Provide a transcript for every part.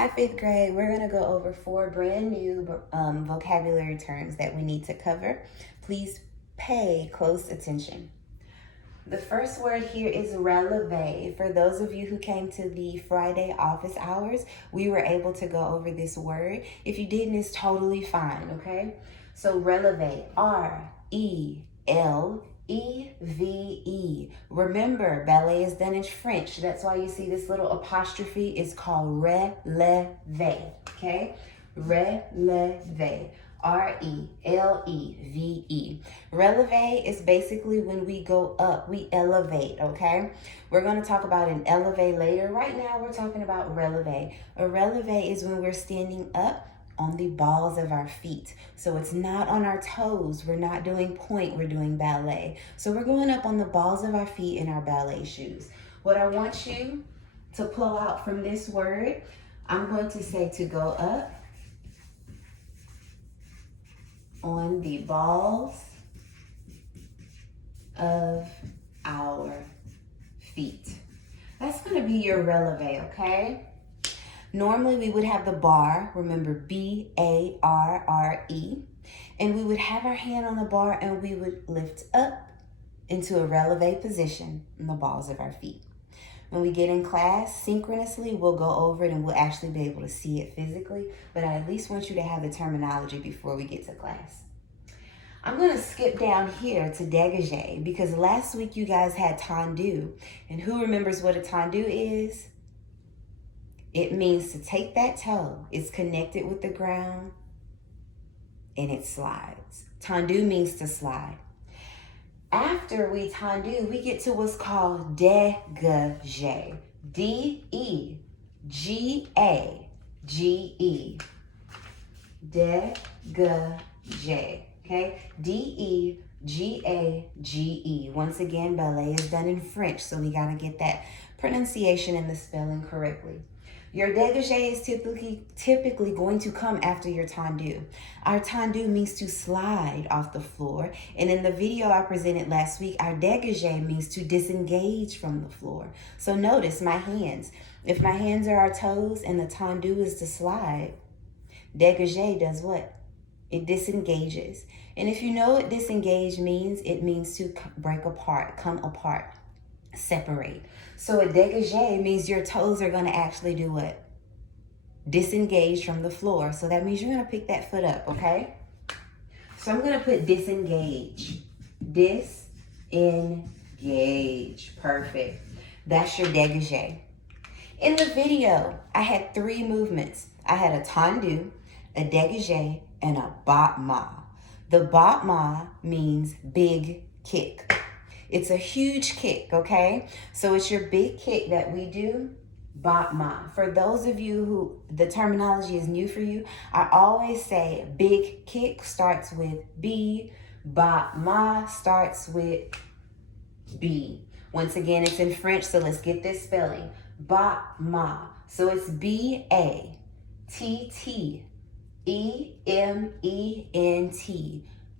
Hi, fifth grade. We're going to go over 4 brand new vocabulary terms that we need to cover. Please pay close attention. The first word here is releve. For those of you who came to the Friday office hours, we were able to go over this word. If you didn't, it's totally fine, okay? So releve, R-E-L-E-V-E. Remember, ballet is done in French. That's why you see this little apostrophe. It's called releve, okay? Releve. R-E-L-E-V-E. Releve is basically when we go up, we elevate, okay? We're going to talk about an elevate later. Right now, we're talking about releve. A releve is when we're standing up on the balls of our feet. So it's not on our toes. We're not doing point, we're doing ballet. So we're going up on the balls of our feet in our ballet shoes. What I want you to pull out from this word, I'm going to say to go up on the balls of our feet. That's going to be your releve, okay? Normally we would have the bar, remember B-A-R-R-E, and we would have our hand on the bar and we would lift up into a releve position on the balls of our feet. When we get in class, synchronously, we'll go over it and we'll actually be able to see it physically, but I at least want you to have the terminology before we get to class. I'm going to skip down here to dégagé because last week you guys had Tandoo, and who remembers what a Tandoo is? It means to take that toe, it's connected with the ground, and it slides. Tandoo means to slide. After we tandoo, we get to what's called dégagé. D-E-G-A-G-E. Dégagé. Okay? D-E-G-A-G-E. Once again, ballet is done in French, so we got to get that pronunciation and the spelling correctly. Your dégagé is typically going to come after your tandoo. Our tandoo means to slide off the floor. And in the video I presented last week, our dégagé means to disengage from the floor. So notice my hands. If my hands are our toes and the tandoo is to slide, dégagé does what? It disengages. And if you know what disengage means, it means to break apart, come apart, separate. So a dégagé means your toes are going to actually do what? Disengage from the floor. So that means you're going to pick that foot up, okay? So I'm going to put disengage. Disengage. Perfect. That's your dégagé. In the video, I had 3 movements. I had a tandoo, a dégagé, and a battement. The battement means big kick. It's a huge kick, okay? So it's your big kick that we do, battement. For those of you who the terminology is new for you, I always say big kick starts with B, battement starts with B. Once again, it's in French, so let's get this spelling. Battement. So it's B-A-T-T-E-M-E-N-T.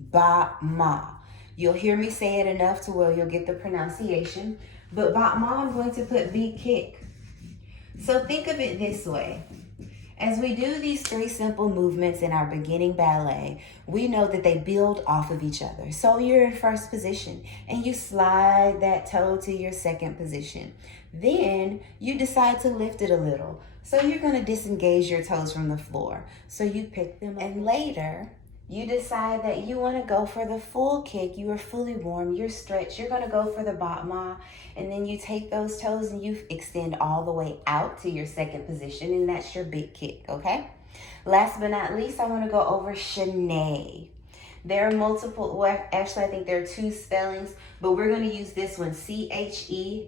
Battement. You'll hear me say it enough to where you'll get the pronunciation. But battement, I'm going to put big kick. So think of it this way. As we do these 3 simple movements in our beginning ballet, we know that they build off of each other. So you're in first position and you slide that toe to your second position. Then you decide to lift it a little. So you're going to disengage your toes from the floor. So you pick them up. And later, you decide that you want to go for the full kick. You are fully warm, you're stretched. You're going to go for the battement. And then you take those toes and you extend all the way out to your second position. And that's your big kick, okay? Last but not least, I want to go over Shanae. There are multiple, well, actually, I think there are 2 spellings, but we're going to use this one, C-H-E-N-A-E,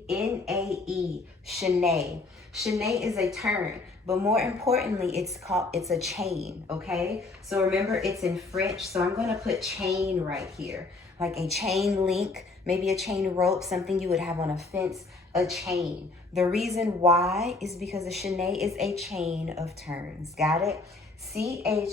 Shanae. Shanae is a turn, but more importantly, it's a chain, okay? So remember, it's in French, so I'm going to put chain right here, like a chain link, maybe a chain rope, something you would have on a fence, a chain. The reason why is because a Shanae is a chain of turns. Got it? C-H-E-N-A-E.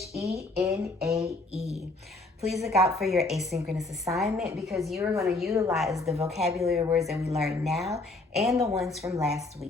Please look out for your asynchronous assignment because you are going to utilize the vocabulary words that we learned now and the ones from last week.